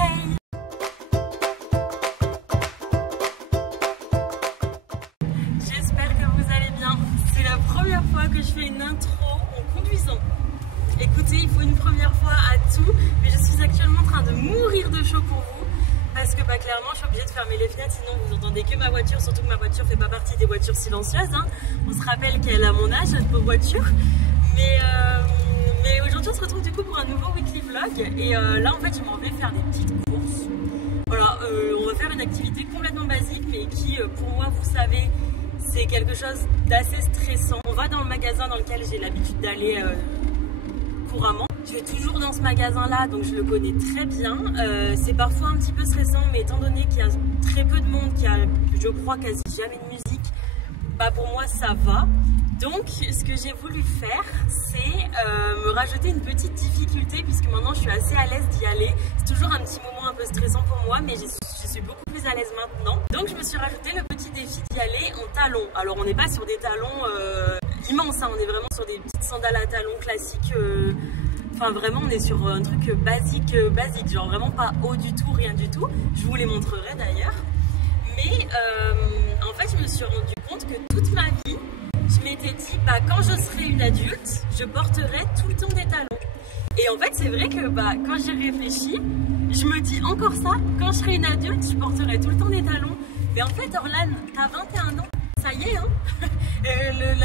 Hey! J'espère que vous allez bien. C'est la première fois que je fais une intro en conduisant. Écoutez, il faut une première fois à tout, mais je suis actuellement en train de mourir de chaud pour vous. Parce que clairement, je suis obligée de fermer les fenêtres, sinon vous entendez que ma voiture, surtout que ma voiture fait pas partie des voitures silencieuses. Hein. On se rappelle qu'elle a mon âge, cette pauvre voiture. Mais aujourd'hui, on se retrouve du coup pour un nouveau weekly vlog. Et là, en fait, je m'en vais faire des petites courses. Voilà, on va faire une activité complètement basique, mais qui, pour moi, vous savez, c'est quelque chose d'assez stressant. On va dans le magasin dans lequel j'ai l'habitude d'aller couramment. Je vais toujours dans ce magasin-là, donc je le connais très bien. C'est parfois un petit peu stressant, mais étant donné qu'il y a très peu de monde, qu'il y a, je crois, quasi jamais de musique, pour moi, ça va. Donc, ce que j'ai voulu faire, c'est me rajouter une petite difficulté, puisque maintenant, je suis assez à l'aise d'y aller. C'est toujours un petit moment un peu stressant pour moi, mais je suis beaucoup plus à l'aise maintenant. Donc, je me suis rajouté le petit défi d'y aller en talons. Alors, on n'est pas sur des talons immenses, hein, on est vraiment sur des petites sandales à talons classiques. Enfin vraiment on est sur un truc basique, genre vraiment pas haut du tout, rien du tout. Je vous les montrerai d'ailleurs. Mais en fait je me suis rendu compte que toute ma vie, je m'étais dit quand je serai une adulte, je porterai tout le temps des talons. Et en fait c'est vrai que quand j'y réfléchis, je me dis encore ça, quand je serai une adulte, je porterai tout le temps des talons. Mais en fait Orlane, t'as 21 ans, ça y est hein.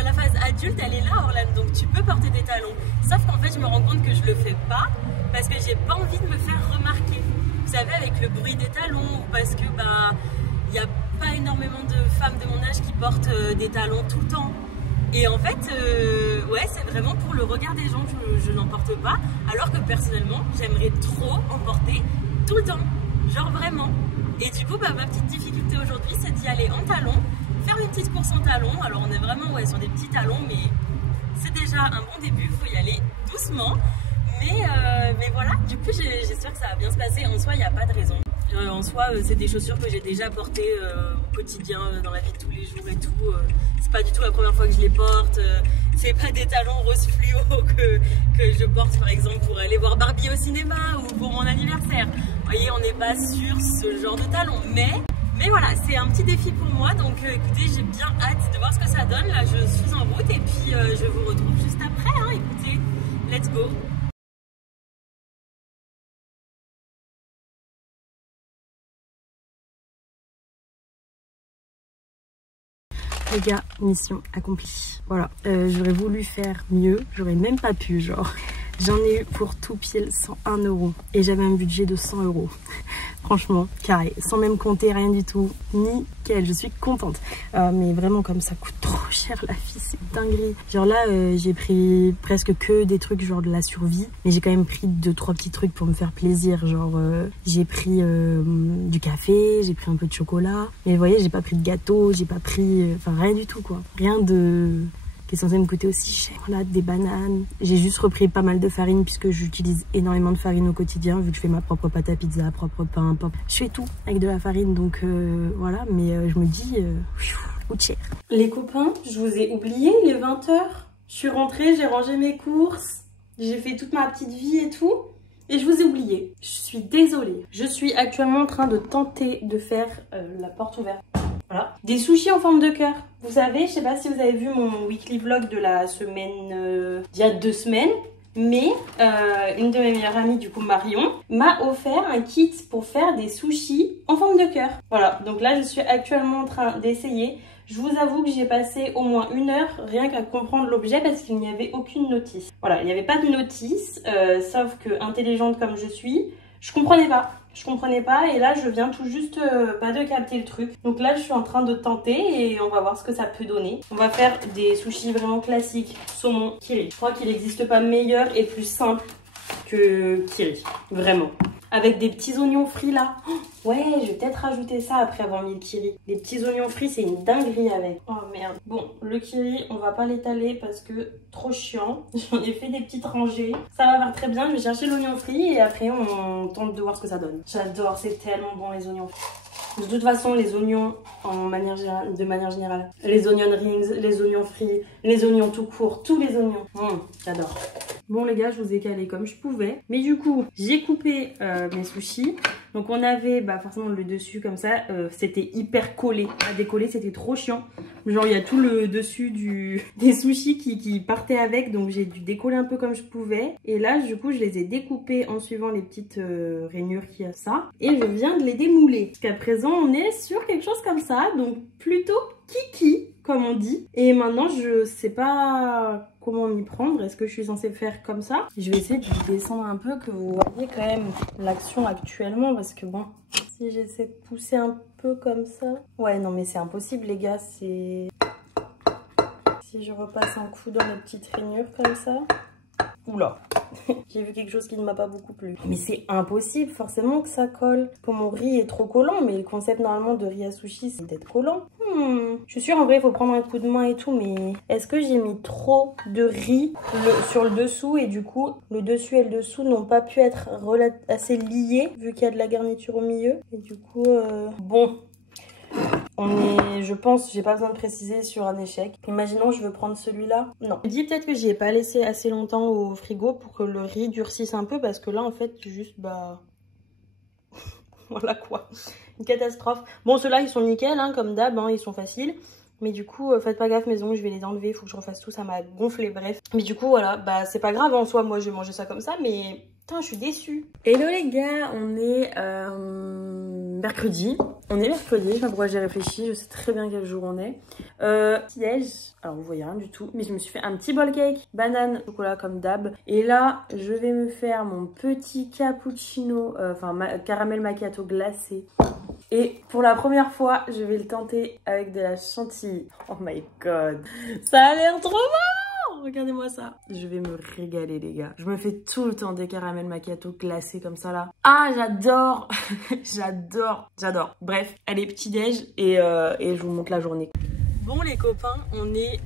La phase adulte elle est là Orlane, donc tu peux porter des talons. Sauf qu'en fait je me rends compte que je le fais pas parce que j'ai pas envie de me faire remarquer. Vous savez, avec le bruit des talons, ou parce que y a pas énormément de femmes de mon âge qui portent des talons tout le temps. Et en fait ouais, c'est vraiment pour le regard des gens que je n'en porte pas, alors que personnellement j'aimerais trop en porter tout le temps, genre vraiment. Et du coup ma petite difficulté aujourd'hui c'est d'y aller en talons, faire une petite course en talons. Alors on est vraiment sur des petits talons, mais c'est déjà un bon début, il faut y aller doucement. Mais voilà, du coup j'espère que ça va bien se passer. En soi il n'y a pas de raison. En soi c'est des chaussures que j'ai déjà portées au quotidien, dans la vie de tous les jours et tout. C'est pas du tout la première fois que je les porte. C'est pas des talons rose fluo que je porte par exemple pour aller voir Barbie au cinéma ou pour mon anniversaire. Vous voyez, on n'est pas sur ce genre de talons. Mais voilà, c'est un petit défi pour moi, donc écoutez, j'ai bien hâte de voir ce que ça donne. Là, je suis en route et puis je vous retrouve juste après. Hein. Écoutez, let's go! Les gars, mission accomplie. Voilà, j'aurais voulu faire mieux, j'aurais même pas pu, genre. J'en ai eu pour tout pile 101 € et j'avais un budget de 100 €. Franchement, carré, sans même compter rien du tout. Nickel, je suis contente. Mais vraiment, comme ça coûte trop cher la fille, c'est dinguerie. Genre là, j'ai pris presque que des trucs genre de la survie. Mais j'ai quand même pris 2-3 petits trucs pour me faire plaisir. Genre, j'ai pris du café, j'ai pris un peu de chocolat. Mais vous voyez, j'ai pas pris de gâteau, j'ai pas pris... Enfin, rien du tout quoi. Rien de... qui est censé me coûter aussi cher. Là, des bananes. J'ai juste repris pas mal de farine puisque j'utilise énormément de farine au quotidien vu que je fais ma propre pâte à pizza, propre pain, je fais tout avec de la farine donc voilà. Mais je me dis, coûte cher. Les copains, je vous ai oublié, il est 20 h. Je suis rentrée, j'ai rangé mes courses, j'ai fait toute ma petite vie et tout. Et je vous ai oublié. Je suis désolée. Je suis actuellement en train de tenter de faire la porte ouverte. Voilà. Des sushis en forme de cœur. Vous savez, je sais pas si vous avez vu mon weekly vlog de la semaine d'il y a 2 semaines, mais une de mes meilleures amies, du coup Marion, m'a offert un kit pour faire des sushis en forme de cœur. Voilà, donc là je suis actuellement en train d'essayer. Je vous avoue que j'ai passé au moins 1 heure rien qu'à comprendre l'objet parce qu'il n'y avait aucune notice. Voilà, il n'y avait pas de notice, sauf que intelligente comme je suis, je comprenais pas. Je comprenais pas et là je viens tout juste de capter le truc. Donc là je suis en train de tenter et on va voir ce que ça peut donner. On va faire des sushis vraiment classiques, saumon, kiri. Je crois qu'il n'existe pas meilleur et plus simple que kiri, vraiment. Avec des petits oignons frits là. Oh, ouais, je vais peut-être rajouter ça après avoir mis le kiri. Les petits oignons frits, c'est une dinguerie avec. Oh merde. Bon, le kiri, on va pas l'étaler parce que trop chiant. J'en ai fait des petites rangées. Ça va faire très bien. Je vais chercher l'oignon frit et après on tente de voir ce que ça donne. J'adore, c'est tellement bon les oignons frits. De toute façon, les oignons, de manière générale, les onion rings, les oignons frits, les oignons tout court, tous les oignons. J'adore. Bon les gars, je vous ai calé comme je pouvais. Mais du coup, j'ai coupé mes sushis. Donc on avait forcément le dessus comme ça. C'était hyper collé. À décoller, c'était trop chiant. Genre il y a tout le dessus des sushis qui partait avec. Donc j'ai dû décoller un peu comme je pouvais. Et là du coup, je les ai découpés en suivant les petites rainures qu'il y a ça. Et je viens de les démouler. Jusqu'à présent, on est sur quelque chose comme ça. Donc plutôt kiki, comme on dit. Et maintenant, je sais pas comment m'y prendre. Est-ce que je suis censée faire comme ça? Je vais essayer de descendre un peu, que vous voyez quand même l'action actuellement. Parce que bon, si j'essaie de pousser un peu comme ça... Ouais, non mais c'est impossible les gars, c'est... Si je repasse un coup dans les petites rainures comme ça... Oula, j'ai vu quelque chose qui ne m'a pas beaucoup plu. Mais c'est impossible, forcément que ça colle. Pour mon riz est trop collant, mais le concept normalement de riz à sushi, c'est d'être collant. Je suis sûre, en vrai, il faut prendre un coup de main et tout, mais est-ce que j'ai mis trop de riz sur le dessous et du coup, le dessus et le dessous n'ont pas pu être assez liés, vu qu'il y a de la garniture au milieu. Et du coup, bon... On est, je pense, j'ai pas besoin de préciser, sur un échec. Imaginons je veux prendre celui-là. Non. Je dis peut-être que j'y ai pas laissé assez longtemps au frigo pour que le riz durcisse un peu, parce que là en fait juste voilà quoi. Une catastrophe. Bon ceux-là ils sont nickel hein, comme d'hab, hein, ils sont faciles. Mais du coup, faites pas gaffe mes ongles, je vais les enlever, il faut que je refasse tout, ça m'a gonflé, bref. Mais du coup voilà, c'est pas grave en soi, moi je vais manger ça comme ça, mais... Putain, je suis déçue. Hello les gars, on est mercredi. On est mercredi, je sais pas pourquoi j'ai réfléchi, je sais très bien quel jour on est. Petit déj, alors vous voyez rien du tout, mais je me suis fait un petit bol cake, banane, chocolat comme d'hab. Et là, je vais me faire mon petit cappuccino, caramel macchiato glacé. Et pour la première fois, je vais le tenter avec de la chantilly. Oh my god, ça a l'air trop bon! Regardez-moi ça. Je vais me régaler les gars. Je me fais tout le temps des caramels macchiato glacés comme ça là. Ah j'adore. J'adore. Bref, allez petit déj et je vous montre la journée. Bon les copains, on est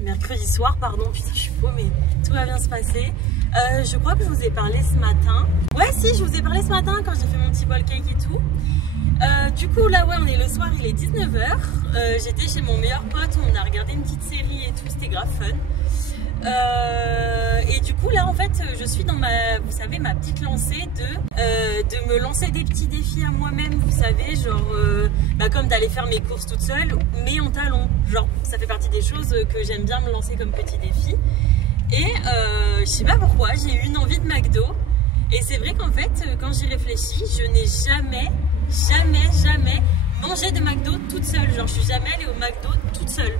mercredi soir pardon. Putain je suis faux mais tout va bien se passer. Je crois que je vous ai parlé ce matin. Ouais si, je vous ai parlé ce matin quand j'ai fait mon petit bol cake et tout. Du coup là ouais on est le soir, il est 19h, j'étais chez mon meilleur pote, on a regardé une petite série et tout, c'était grave fun. Et du coup là en fait je suis dans vous savez ma petite lancée de me lancer des petits défis à moi-même, vous savez, genre comme d'aller faire mes courses toute seule mais en talons, genre ça fait partie des choses que j'aime bien me lancer comme petit défi. Et je sais pas pourquoi j'ai eu une envie de McDo. Et c'est vrai qu'en fait, quand j'y réfléchis, je n'ai jamais mangé de McDo toute seule. Genre, je suis jamais allée au McDo toute seule.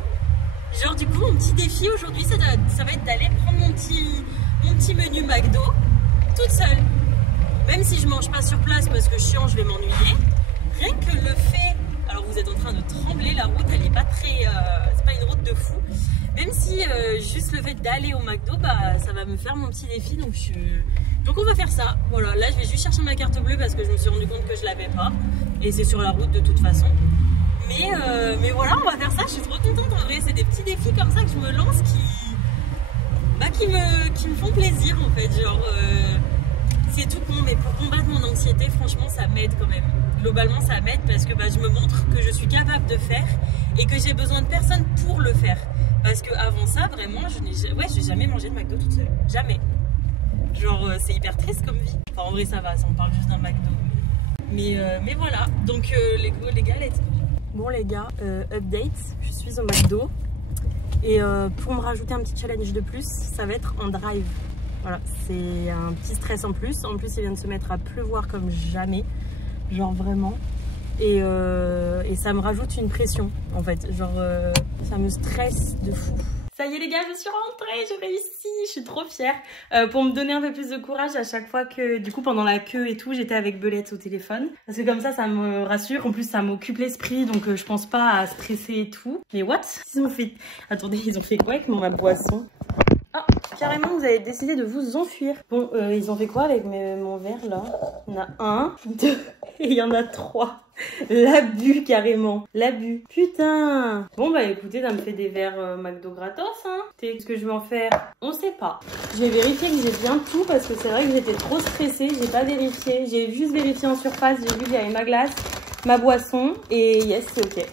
Genre, du coup, mon petit défi aujourd'hui, ça va être d'aller prendre mon petit menu McDo toute seule. Même si je mange pas sur place parce que chiant, je vais m'ennuyer. Rien que le fait... Alors, vous êtes en train de trembler, la route, elle est pas très... c'est pas une route de fou. Même si juste le fait d'aller au McDo, ça va me faire mon petit défi. Donc on va faire ça. Voilà, là je vais juste chercher ma carte bleue parce que je me suis rendu compte que je l'avais pas. Et c'est sur la route de toute façon. Mais voilà, on va faire ça. Je suis trop contente en vrai. C'est des petits défis comme ça que je me lance qui me font plaisir en fait. Genre, c'est tout con, mais pour combattre mon anxiété, franchement, ça m'aide quand même. Globalement, ça m'aide parce que je me montre que je suis capable de faire et que j'ai besoin de personne pour le faire. Parce que avant ça, vraiment, j'ai jamais mangé de McDo toute seule. Jamais. Genre, c'est hyper triste comme vie. Enfin, en vrai, ça va, ça, on parle juste d'un McDo. Mais voilà. Donc, les gars, let's go. Bon, les gars, update. Je suis au McDo. Et pour me rajouter un petit challenge de plus, ça va être en drive. Voilà, c'est un petit stress en plus. En plus, il vient de se mettre à pleuvoir comme jamais. Genre, vraiment. Et ça me rajoute une pression, en fait. Genre, ça me stresse de fou. Ça y est les gars, je suis rentrée, j'ai réussi, je suis trop fière. Pour me donner un peu plus de courage à chaque fois que, du coup, pendant la queue et tout, j'étais avec Belette au téléphone. Parce que comme ça me rassure. En plus, ça m'occupe l'esprit, donc je pense pas à stresser et tout. Mais what? Ils ont fait... Attendez, ils ont fait quoi avec ma boisson? Ah, carrément, vous avez décidé de vous enfuir. Bon, ils ont fait quoi avec mon verre, là? Il y en a 1, 2, et il y en a 3. L'abus, carrément. L'abus. Putain. Bon, bah écoutez, ça me fait des verres McDo gratos, hein. Qu'est-ce que je vais en faire? On sait pas. J'ai vérifié que j'ai bien tout, parce que c'est vrai que j'étais trop stressée. J'ai pas vérifié. J'ai juste vérifié en surface. J'ai vu qu'il y avait ma glace, ma boisson, et yes, c'est ok.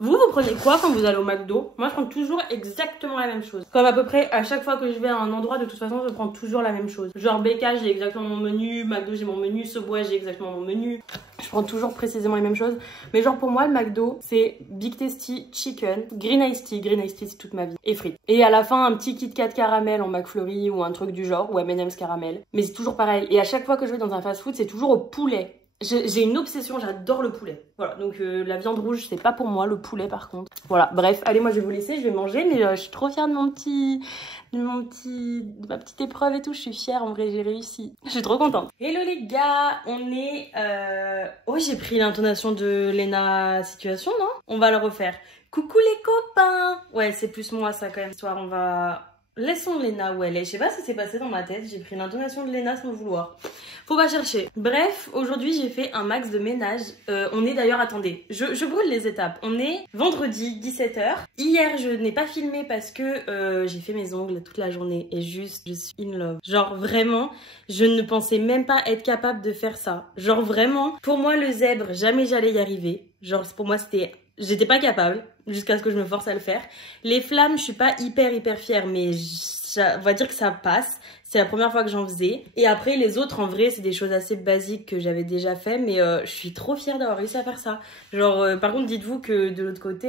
Vous prenez quoi quand vous allez au McDo? Moi, je prends toujours exactement la même chose. Comme à peu près à chaque fois que je vais à un endroit, de toute façon, je prends toujours la même chose. Genre BK, j'ai exactement mon menu. McDo, j'ai mon menu. Subway, j'ai exactement mon menu. Je prends toujours précisément les mêmes choses. Mais genre pour moi, le McDo, c'est Big Tasty Chicken, Green Iced Tea. Green Iced Tea, c'est toute ma vie. Et frites. Et à la fin, un petit Kit Kat caramel en McFlurry ou un truc du genre, ou M&M's caramel. Mais c'est toujours pareil. Et à chaque fois que je vais dans un fast-food, c'est toujours au poulet. J'ai une obsession, j'adore le poulet. Voilà, donc la viande rouge, c'est pas pour moi, le poulet par contre. Voilà, bref, allez, moi je vais vous laisser, je vais manger, mais je suis trop fière de ma petite épreuve et tout. Je suis fière, en vrai, j'ai réussi. Je suis trop contente. Hello les gars, on est... Oh, j'ai pris l'intonation de Lena Situation, non? On va le refaire. Coucou les copains! Ouais, c'est plus moi ça quand même, histoire, on va... Laissons Lena où elle est. Je sais pas ce qui s'est passé dans ma tête. J'ai pris l'intonation de Lena sans vouloir. Faut pas chercher. Bref, aujourd'hui j'ai fait un max de ménage. On est d'ailleurs, attendez, je brûle les étapes. On est vendredi 17h. Hier je n'ai pas filmé parce que j'ai fait mes ongles toute la journée. Et juste, je suis in love. Genre vraiment, je ne pensais même pas être capable de faire ça. Genre vraiment, pour moi le zèbre, jamais j'allais y arriver. Genre pour moi c'était... J'étais pas capable, jusqu'à ce que je me force à le faire. Les flammes, je suis pas hyper fière, mais on va dire que ça passe. C'est la première fois que j'en faisais. Et après, les autres, en vrai, c'est des choses assez basiques que j'avais déjà fait, mais je suis trop fière d'avoir réussi à faire ça. Genre, par contre, dites-vous que de l'autre côté,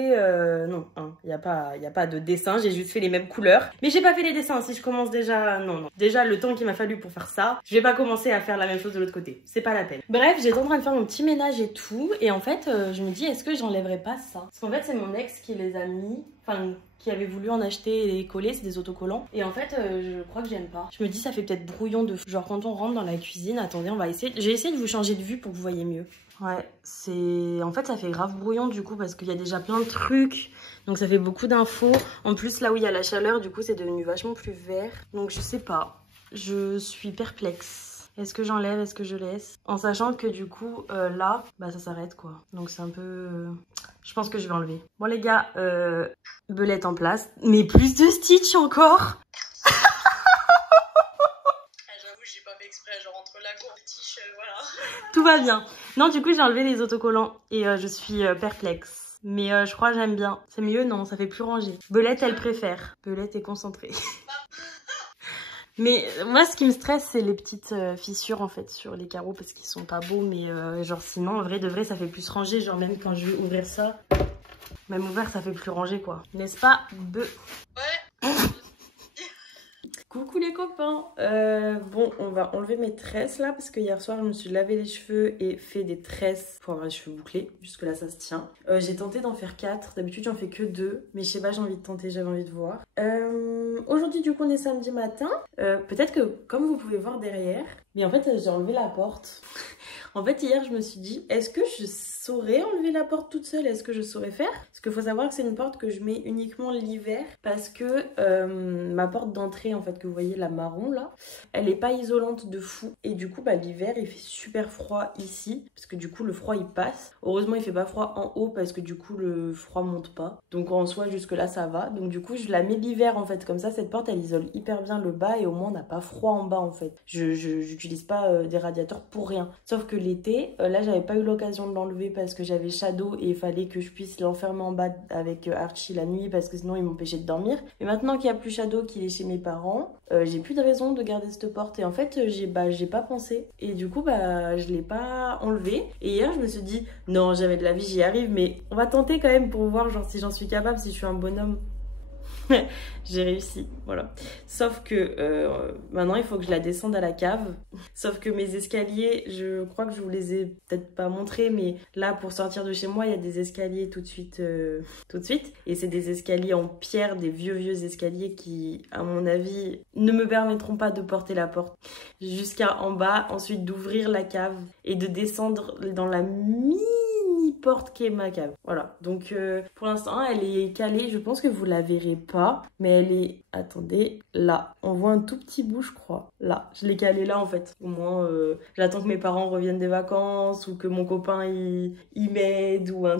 non, hein, y a pas de dessin, j'ai juste fait les mêmes couleurs. Mais j'ai pas fait les dessins, si je commence déjà, non. Déjà, le temps qu'il m'a fallu pour faire ça, je vais pas commencer à faire la même chose de l'autre côté. C'est pas la peine. Bref, j'étais en train de faire mon petit ménage et tout, et en fait, je me dis, est-ce que j'enlèverais pas ça? Parce qu'en fait, c'est mon ex qui les a mis, enfin... qui avait voulu en acheter et les coller, c'est des autocollants. Et en fait, je crois que j'aime pas. Je me dis, ça fait peut-être brouillon de fou. Genre, quand on rentre dans la cuisine, attendez, on va essayer. J'ai essayé de vous changer de vue pour que vous voyez mieux. Ouais, c'est... En fait, ça fait grave brouillon du coup, parce qu'il y a déjà plein de trucs. Donc, ça fait beaucoup d'infos. En plus, là où il y a la chaleur, du coup, c'est devenu vachement plus vert. Donc, je sais pas. Je suis perplexe. Est-ce que j'enlève, est-ce que je laisse? En sachant que du coup, là, bah ça s'arrête quoi. Donc c'est un peu... Je pense que je vais enlever. Bon les gars, belette en place. Mais plus de stitch encore. J'avoue, j'ai pas fait exprès, genre entre la cour et le tiche, voilà. Tout va bien. Non, du coup, j'ai enlevé les autocollants et je suis perplexe. Mais je crois que j'aime bien. C'est mieux, non, ça fait plus rangé. Belette, elle préfère. Belette est concentrée. Mais moi, ce qui me stresse, c'est les petites fissures, en fait, sur les carreaux, parce qu'ils sont pas beaux. Mais genre, sinon, en vrai, de vrai, ça fait plus rangé. Genre, même quand je vais ouvrir ça, même ouvert, ça fait plus rangé, quoi. N'est-ce pas, Ouais. Coucou les copains. Bon, on va enlever mes tresses là parce que hier soir je me suis lavé les cheveux et fait des tresses pour avoir les cheveux bouclés. Jusque là ça se tient. J'ai tenté d'en faire 4. D'habitude j'en fais que 2. Mais je sais pas, j'ai envie de tenter, j'avais envie de voir. Aujourd'hui du coup on est samedi matin. Peut-être que comme vous pouvez voir derrière, mais en fait j'ai enlevé la porte. En fait hier je me suis dit, est-ce que je saurais enlever la porte toute seule? Est-ce que je saurais faire? Parce qu'il faut savoir que c'est une porte que je mets uniquement l'hiver. Parce que ma porte d'entrée en fait que vous voyez la marron là, elle est pas isolante de fou. Et du coup bah l'hiver il fait super froid ici. Parce que du coup le froid il passe. Heureusement il fait pas froid en haut parce que du coup le froid monte pas. Donc en soi jusque là ça va. Donc du coup je la mets l'hiver en fait. Comme ça cette porte elle isole hyper bien le bas. Et au moins on n'a pas froid en bas en fait. J'utilise pas des radiateurs pour rien. Sauf que l'été, là j'avais pas eu l'occasion de l'enlever parce que j'avais Shadow et il fallait que je puisse l'enfermer en bas avec Archie la nuit parce que sinon il m'empêchait de dormir. Mais maintenant qu'il y a plus Shadow, qu'il est chez mes parents, j'ai plus de raison de garder cette porte. Et en fait j'ai pas pensé. Et du coup bah je l'ai pas enlevé. Et hier je me suis dit non, j'avais de la vie, j'y arrive, mais on va tenter quand même pour voir genre si j'en suis capable, si je suis un bonhomme. J'ai réussi, voilà. Sauf que maintenant il faut que je la descende à la cave. Sauf que mes escaliers, je crois que je vous les ai peut-être pas montrés, mais là pour sortir de chez moi il y a des escaliers tout de suite. Et c'est des escaliers en pierre, des vieux escaliers qui à mon avis ne me permettront pas de porter la porte jusqu'à en bas, ensuite d'ouvrir la cave et de descendre dans la porte qui est ma cave. Voilà, donc pour l'instant elle est calée, je pense que vous la verrez pas, mais elle est, attendez, là, on voit un tout petit bout je crois, là, je l'ai calée là en fait, au moins j'attends que mes parents reviennent des vacances ou que mon copain il m'aide ou un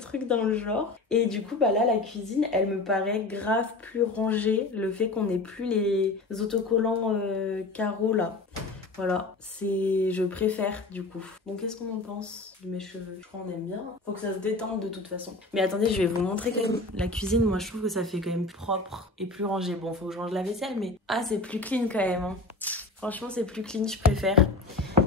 truc dans le genre. Et du coup bah là la cuisine elle me paraît grave plus rangée, le fait qu'on n'ait plus les autocollants carreaux là. Voilà, je préfère du coup. Bon, qu'est-ce qu'on en pense de mes cheveux? Je crois qu'on aime bien. Faut que ça se détende de toute façon. Mais attendez, je vais vous montrer quand même la cuisine. Moi, je trouve que ça fait quand même plus propre et plus rangé. Bon, faut que je range la vaisselle, mais ah, c'est plus clean quand même. Hein. Franchement, c'est plus clean, je préfère.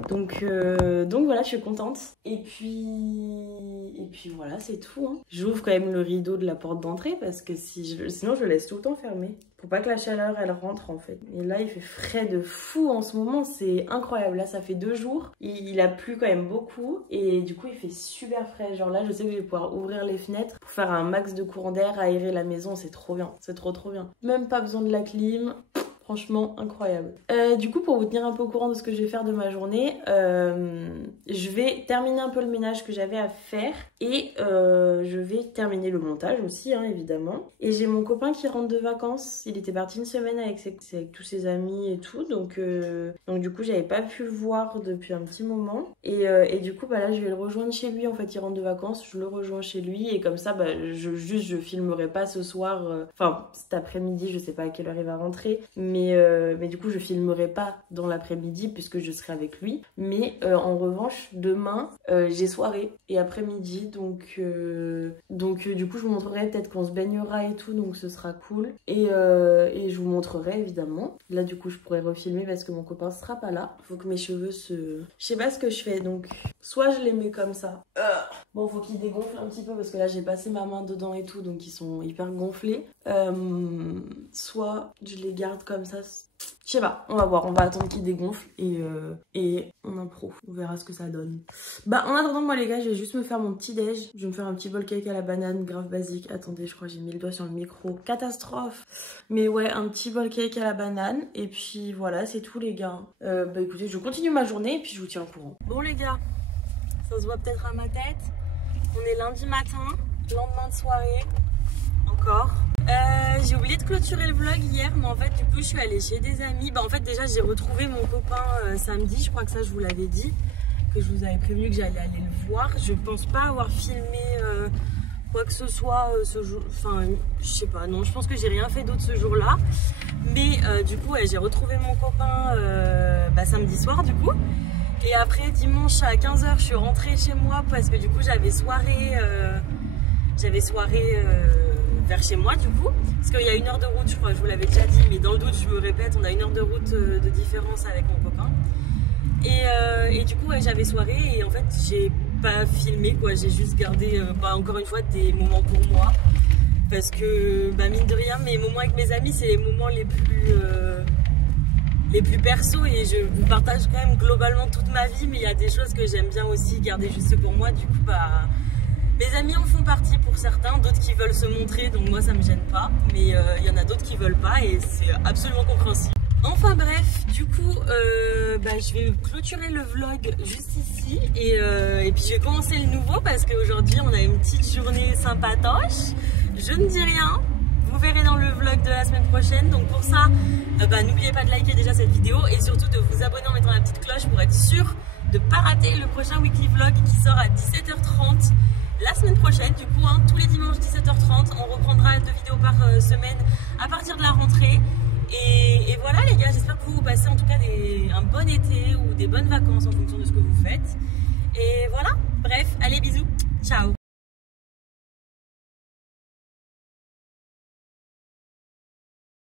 Donc voilà, je suis contente. Et puis voilà, c'est tout. Hein. J'ouvre quand même le rideau de la porte d'entrée parce que sinon je le laisse tout le temps fermé. Faut pas que la chaleur elle rentre en fait. Et là il fait frais de fou en ce moment, c'est incroyable. Là ça fait 2 jours, il a plu quand même beaucoup et du coup il fait super frais. Genre là je sais que je vais pouvoir ouvrir les fenêtres pour faire un max de courant d'air, aérer la maison, c'est trop bien. C'est trop bien. Même pas besoin de la clim. Franchement, incroyable. Du coup, pour vous tenir un peu au courant de ce que je vais faire de ma journée, je vais terminer un peu le ménage que j'avais à faire et je vais terminer le montage aussi, hein, évidemment. Et j'ai mon copain qui rentre de vacances. Il était parti une semaine avec tous ses amis et tout. Donc du coup, j'avais pas pu le voir depuis un petit moment. Et du coup, bah, là, je vais le rejoindre chez lui. En fait, il rentre de vacances, je le rejoins chez lui. Et comme ça, bah, je filmerai pas ce soir. Enfin, cet après-midi, je sais pas à quelle heure il va rentrer. Mais du coup je filmerai pas dans l'après-midi puisque je serai avec lui. Mais en revanche demain j'ai soirée et après-midi donc du coup je vous montrerai, peut-être qu'on se baignera et tout, donc ce sera cool. Et je vous montrerai évidemment. Là du coup je pourrais refilmer parce que mon copain sera pas là. Faut que mes cheveux je sais pas ce que je fais, donc soit je les mets comme ça. Bon, faut qu'ils dégonflent un petit peu parce que là j'ai passé ma main dedans et tout, donc ils sont hyper gonflés. Soit je les garde comme ça. Je sais pas, on va voir, on va attendre qu'ils dégonflent et on impro. On verra ce que ça donne. Bah en attendant, moi les gars, je vais juste me faire mon petit déj. Je vais me faire un petit bol cake à la banane, grave basique. Attendez, je crois que j'ai mis le doigt sur le micro. Catastrophe. Mais ouais, un petit bol cake à la banane. Et puis voilà, c'est tout les gars. Bah écoutez, je continue ma journée et puis je vous tiens au courant. Bon les gars, ça se voit peut-être à ma tête. On est lundi matin, lendemain de soirée. Encore. J'ai oublié de clôturer le vlog hier, mais en fait du coup je suis allée chez des amis. Bah en fait déjà j'ai retrouvé mon copain samedi, je crois que ça je vous l'avais dit, que je vous avais prévenu que j'allais aller le voir. Je pense pas avoir filmé quoi que ce soit ce jour, enfin je sais pas, non je pense que j'ai rien fait d'autre ce jour-là. Mais du coup ouais, j'ai retrouvé mon copain samedi soir du coup. Et après dimanche à 15 h je suis rentrée chez moi parce que du coup j'avais soirée vers chez moi du coup, parce qu'il y a 1 heure de route, je crois que je vous l'avais déjà dit, mais dans le doute je me répète, on a 1 heure de route de différence avec mon copain. Et du coup ouais, j'avais soirée et en fait j'ai pas filmé quoi, j'ai juste gardé encore une fois des moments pour moi, parce que mine de rien mes moments avec mes amis c'est les moments les plus perso et je vous partage quand même globalement toute ma vie, mais il y a des choses que j'aime bien aussi garder juste pour moi. Du coup mes amis en font partie pour certains, d'autres qui veulent se montrer, donc moi ça me gêne pas, mais il y en a d'autres qui veulent pas et c'est absolument compréhensible. Enfin bref, du coup je vais clôturer le vlog juste ici et puis je vais commencer le nouveau parce qu'aujourd'hui on a une petite journée sympatoche. Je ne dis rien, vous verrez dans le vlog de la semaine prochaine, donc pour ça n'oubliez pas de liker déjà cette vidéo et surtout de vous abonner en mettant la petite cloche pour être sûr de ne pas rater le prochain weekly vlog qui sort à 17 h 30 la semaine prochaine. Du coup tous les dimanches 17 h 30 on reprendra 2 vidéos par semaine à partir de la rentrée. Et voilà les gars, j'espère que vous passez en tout cas un bon été ou des bonnes vacances en fonction de ce que vous faites. Et voilà, bref, allez bisous, ciao.